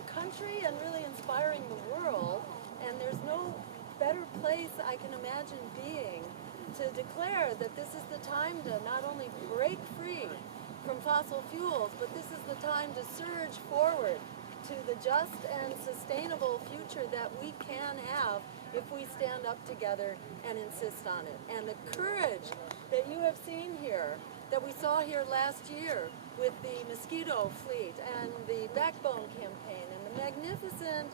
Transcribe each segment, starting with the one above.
the country and really inspiring the world. And there's no better place I can imagine being to declare that this is the time to not only break free from fossil fuels, but this is the time to surge forward to the just and sustainable future that we can have if we stand up together and insist on it. And the courage that you have seen here, that we saw here last year with the mosquito fleet and the Backbone campaign and the magnificent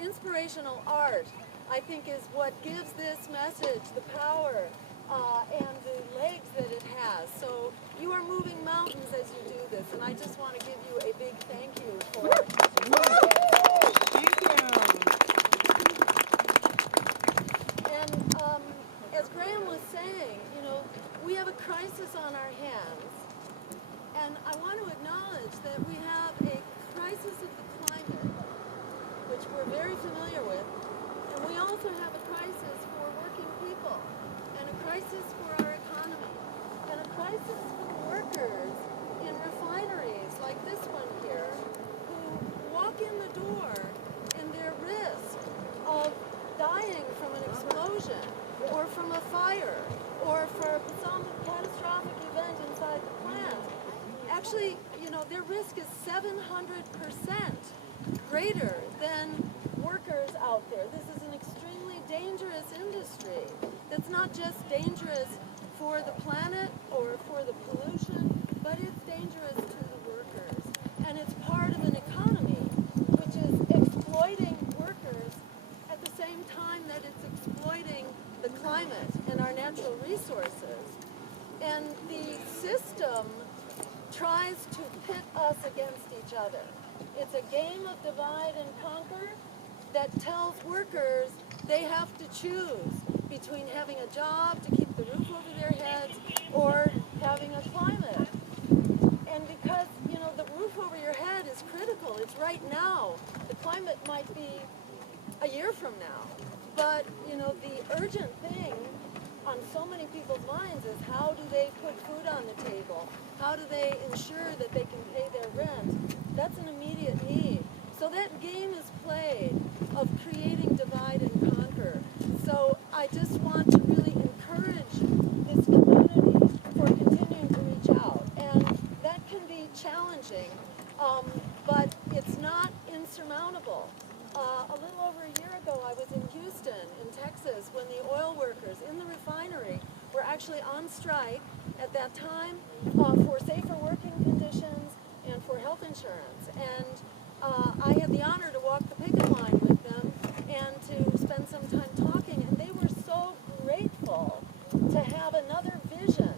inspirational art, I think is what gives this message the power and the legs that it has. So you are moving mountains as you do this, and I just want to give you a big thank you for it. Thank you. And as Graham was saying, you know, we have a crisis on our hands, and I want to acknowledge that we have a crisis of the climate, which we're very familiar with, and we also have a crisis for working people, and a crisis for our economy, and a crisis for workers in refineries like this one here, who walk in the door and their risk of dying from an explosion or from a fire or for some catastrophic event inside the plant. Actually, you know, their risk is 700% greater than workers out there. This is an extremely dangerous industry that's not just dangerous for the planet or for the pollution, but it's dangerous to the workers. And it's part of an economy which is exploiting workers at the same time that it's exploiting the climate and our natural resources. And the system tries to pit us against each other. It's a game of divide and conquer that tells workers they have to choose between having a job to keep the roof over their heads or having a climate. And because, you know, the roof over your head is critical. It's right now. The climate might be a year from now. But, you know, the urgent thing on so many people's minds is how do they put food on the table? How do they ensure that they can pay their rent? That's an immediate need. So that game is played of creating divide and conquer. So I just want to really encourage this community for continuing to reach out. And that can be challenging, but it's not insurmountable. A little over a year ago, I was in Houston, in Texas, when the oil workers in the refinery were actually on strike at that time for safer working conditions and for health insurance. And I had the honor to walk the picket line with them and to spend some time talking, and they were so grateful to have another vision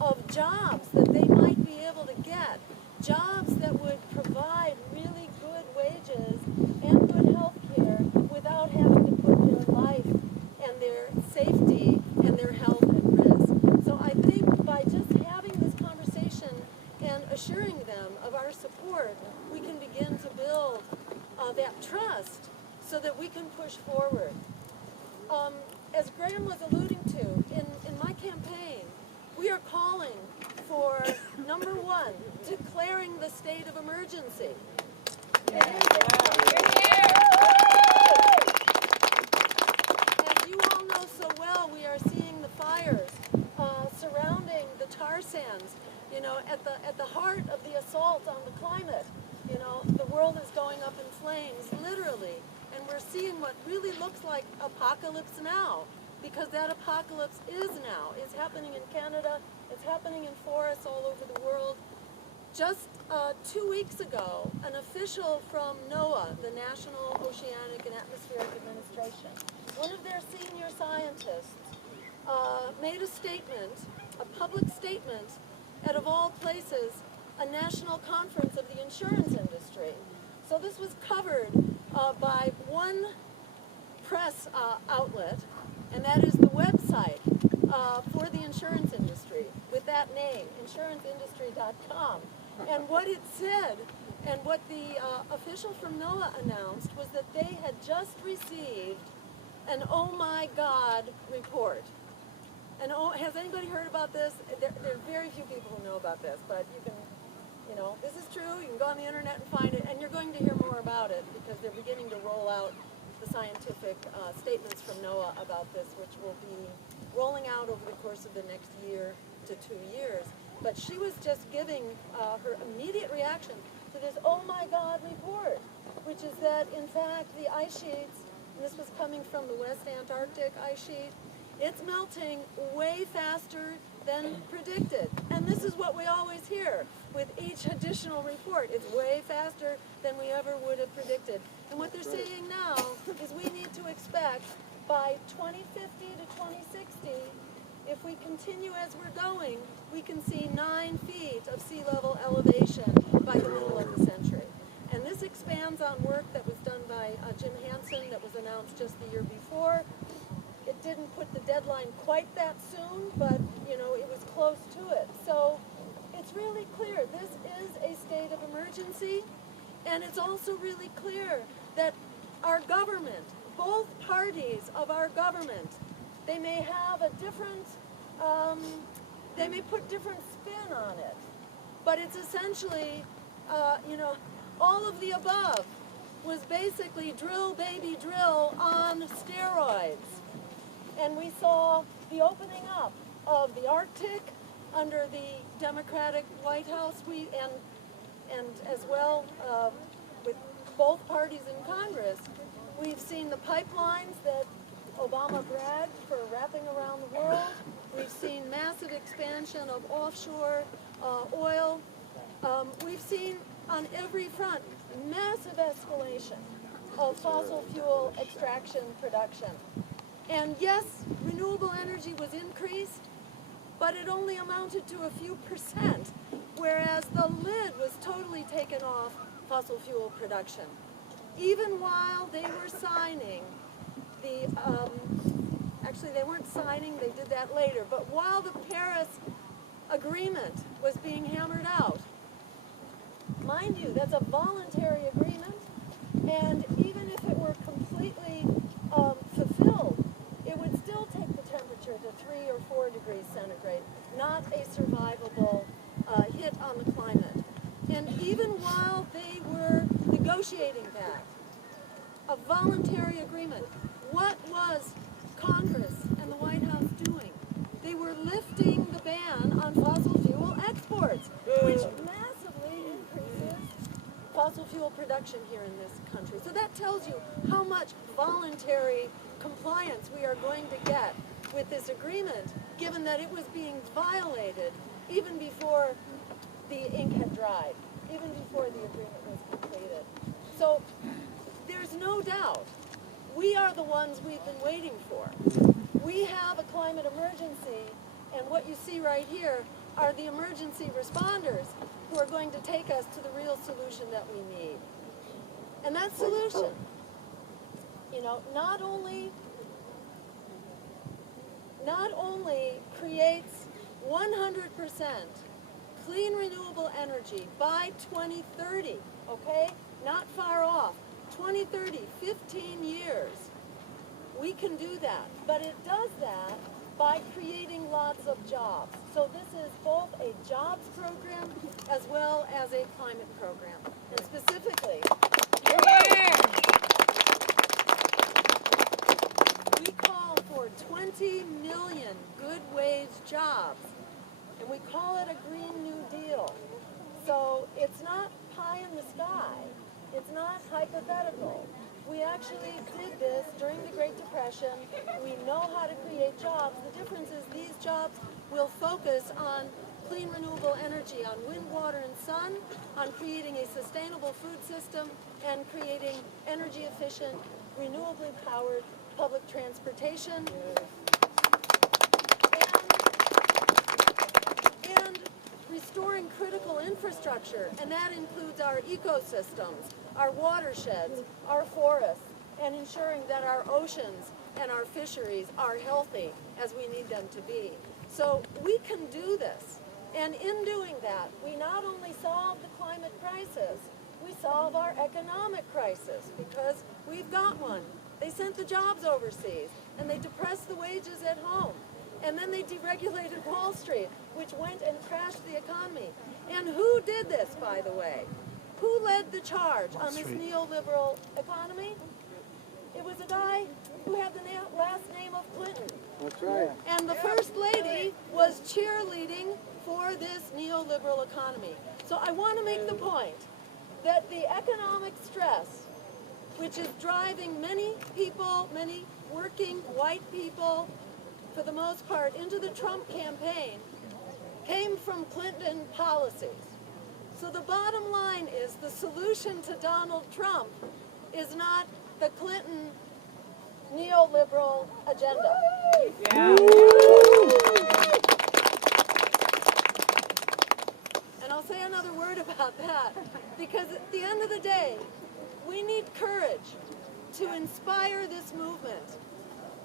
of jobs that they might be able to get, jobs that would provide really good wages and good health care without having to put their life and their safety and their health at risk. So I think by just having this conversation and assuring them of our support, we can begin to build that trust so that we can push forward. As Graham was alluding to, in my campaign, we are calling for, number one, declaring the state of emergency. As you all know so well, we are seeing the fires surrounding the tar sands, you know, at the heart of the assault on the climate. You know, the world is going up in flames, literally, and we're seeing what really looks like apocalypse now, because that apocalypse is now. It's happening in Canada, it's happening in forests all over the world. Just 2 weeks ago, an official from NOAA, the National Oceanic and Atmospheric Administration, one of their senior scientists, made a statement, a public statement, at of all places, a national conference of the insurance industry. So this was covered by one press outlet, and that is the website for the insurance industry with that name, insuranceindustry.com. And what it said, and what the official from NOAA announced, was that they had just received an "Oh my God" report. And has anybody heard about this? There are very few people who know about this, but you can, you know, this is true. You can go on the internet and find it, and you're going to hear more about about it because they're beginning to roll out the scientific statements from NOAA about this, which will be rolling out over the course of the next year to 2 years. But she was just giving her immediate reaction to this oh my God report, which is that in fact the ice sheets, and this was coming from the West Antarctic ice sheet, it's melting way faster than predicted. And this is what we always hear with each additional report. It's way faster than we ever would have predicted. And what they're saying now is we need to expect by 2050 to 2060, if we continue as we're going, we can see 9 feet of sea level elevation by the middle of the century. And this expands on work that was done by Jim Hansen that was announced just the year before. It didn't put the deadline quite that soon, but you know, it was close to it. So it's really clear this is a state of emergency, and it's also really clear that our government, both parties of our government, they may have a different, they may put different spin on it, but it's essentially, you know, all of the above was basically drill, baby, drill on steroids. And we saw the opening up of the Arctic under the Democratic White House, and as well with both parties in Congress. We've seen the pipelines that Obama bragged for wrapping around the world. We've seen massive expansion of offshore oil. We've seen on every front massive escalation of fossil fuel extraction production. And yes, renewable energy was increased, but it only amounted to a few percent, whereas the lid was totally taken off fossil fuel production. Even while they were signing the, actually they weren't signing, they did that later, but while the Paris Agreement was being hammered out, mind you, that's a voluntary agreement, and even if it were completely fulfilled, it would still take the temperature to 3 or 4 degrees centigrade, not a survivable hit on the climate. And even while they were negotiating that, a voluntary agreement, what was Congress and the White House doing? They were lifting the ban on fossil fuel exports, which massively increases fossil fuel production here in this country. So that tells you how much voluntary compliance we are going to get with this agreement, given that it was being violated even before the ink had dried, even before the agreement was completed. So there's no doubt we are the ones we've been waiting for. We have a climate emergency, and what you see right here are the emergency responders who are going to take us to the real solution that we need. And that solution, you know, not only creates 100% clean renewable energy by 2030, okay? Not far off. 2030, 15 years. We can do that, but it does that by creating lots of jobs. So this is both a jobs program as well as a climate program. And specifically, we call for 20 million good wage jobs, and we call it a Green New Deal. So it's not pie in the sky. It's not hypothetical. We actually did this during the Great Depression. We know how to create jobs. The difference is these jobs will focus on clean renewable energy, on wind, water, and sun, on creating a sustainable food system, and creating energy efficient, renewably powered public transportation. And restoring critical infrastructure, and that includes our ecosystems, our watersheds, our forests, and ensuring that our oceans and our fisheries are healthy as we need them to be. So we can do this. And in doing that, we not only solve the climate crisis, we solve our economic crisis, because we've got one. They sent the jobs overseas, and they depressed the wages at home. And then they deregulated Wall Street, which went and crashed the economy. And who did this, by the way? who led the charge on this neoliberal economy? It was a guy who had the last name of Clinton. That's right. And the First Lady was cheerleading for this neoliberal economy. So I want to make the point that the economic stress, which is driving many people, many working white people, for the most part, into the Trump campaign, came from Clinton policies. So the bottom line is the solution to Donald Trump is not the Clinton neoliberal agenda. Yeah. And I'll say another word about that, because at the end of the day, we need courage to inspire this movement.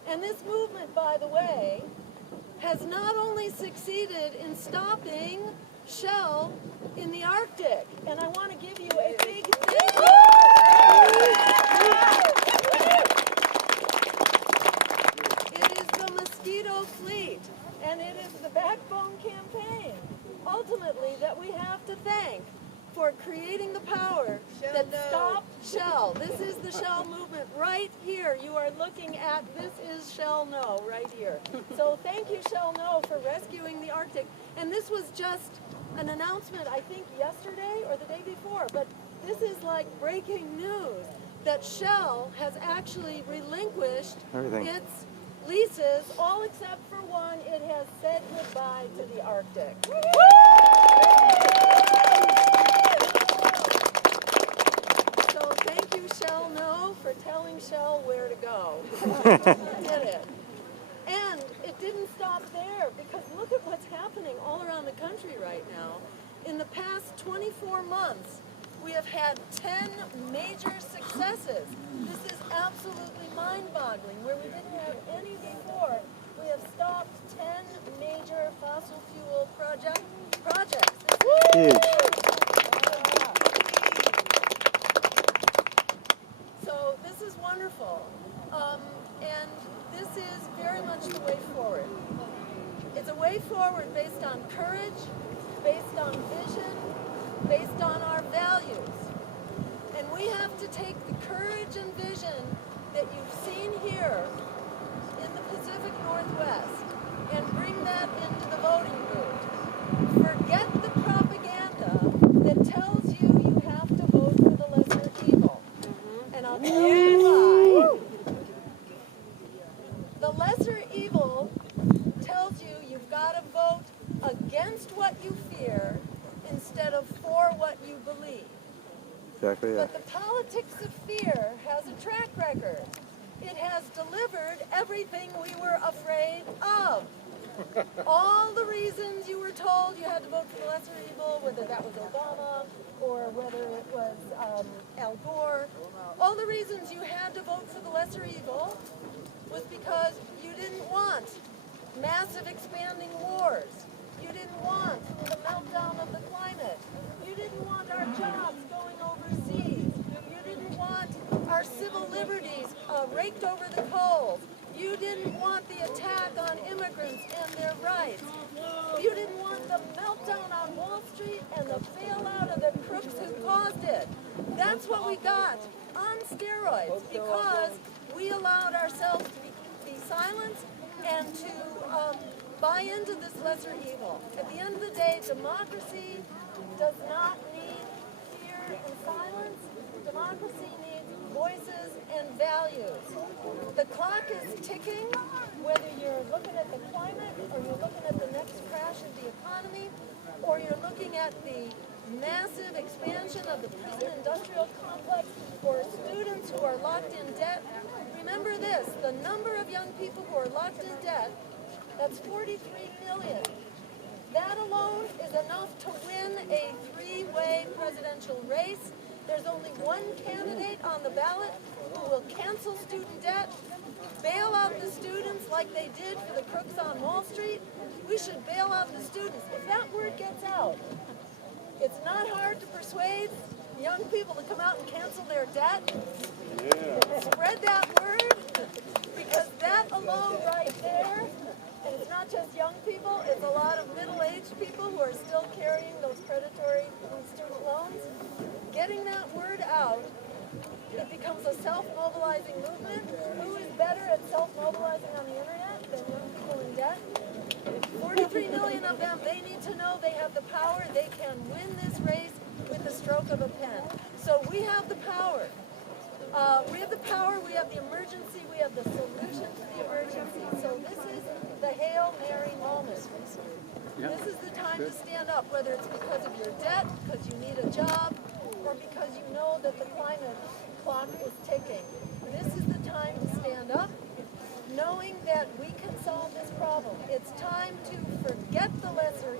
And this movement, by the way, has not only succeeded in stopping Shell in the Arctic, and I want to give you a big thank you. It is the Mosquito Fleet, and it is the Backbone Campaign, ultimately, that we have to thank for creating the power that stopped Shell. This is the Shell movement right here. You are looking at This Is Shell No right here. So thank you, Shell No, for rescuing the Arctic. And this was just an announcement, I think, yesterday or the day before. But this is like breaking news that Shell has actually relinquished its leases, all except for one. It has said goodbye to the Arctic. So thank you, Shell No, for telling Shell where to go. You did it. And it didn't stop there, because look at what's happening all around the country right now. In the past 24 months, we have had 10 major successes. This is absolutely mind-boggling. Where we didn't have any before, we have stopped 10 major fossil fuel projects. So this is wonderful. And this is very much the way forward. It's a way forward based on courage, based on vision, based on our values. And we have to take the courage and vision that you've seen here in the Pacific Northwest and bring that into the voting booth. Forget the propaganda that tells you you have to vote for the lesser evil. And I'll tell you why. The lesser evil tells you you've got to vote against what you fear instead of for what you believe. Exactly. But the politics of fear has a track record. It has delivered everything we were afraid of. All the reasons you were told you had to vote for the lesser evil, whether that was Obama or whether it was Al Gore, all the reasons you had to vote for the lesser evil was because you didn't want massive expanding wars. You didn't want the meltdown of the climate. You didn't want our jobs going overseas. You didn't want our civil liberties raked over the coals. You didn't want the attack on immigrants and their rights. You didn't want the meltdown on Wall Street and the bailout of the crooks who caused it. That's what we got on steroids because we allowed ourselves to be silenced and to buy into this lesser evil. At the end of the day, democracy does not need fear and silence. Democracy needs voices and values. The clock is ticking, whether you're looking at the climate or you're looking at the next crash of the economy or you're looking at the massive expansion of the prison industrial complex or students who are locked in debt. Remember this, the number of young people who are locked in debt, that's 43 million. That alone is enough to win a three-way presidential race. There's only one candidate on the ballot who will cancel student debt, bail out the students like they did for the crooks on Wall Street. We should bail out the students. If that word gets out, it's not hard to persuade young people to come out and cancel their debt. Yeah. Spread that word, because that alone right there, and it's not just young people, it's a lot of middle-aged people who are still carrying those predatory student loans. getting that word out, it becomes a self-mobilizing movement. Who is better at self-mobilizing on the internet than young people in debt? 43 million of them, they need to know they have the power. They can win this race with the stroke of a pen. So we have the power. We have the power, we have the emergency, we have the solution to the emergency. So this is the Hail Mary moment. This is the time to stand up, whether it's because of your debt, because you need a job, or because you know that the climate clock is ticking. This is the time to stand up, knowing that we can solve this problem. It's time to forget the lesser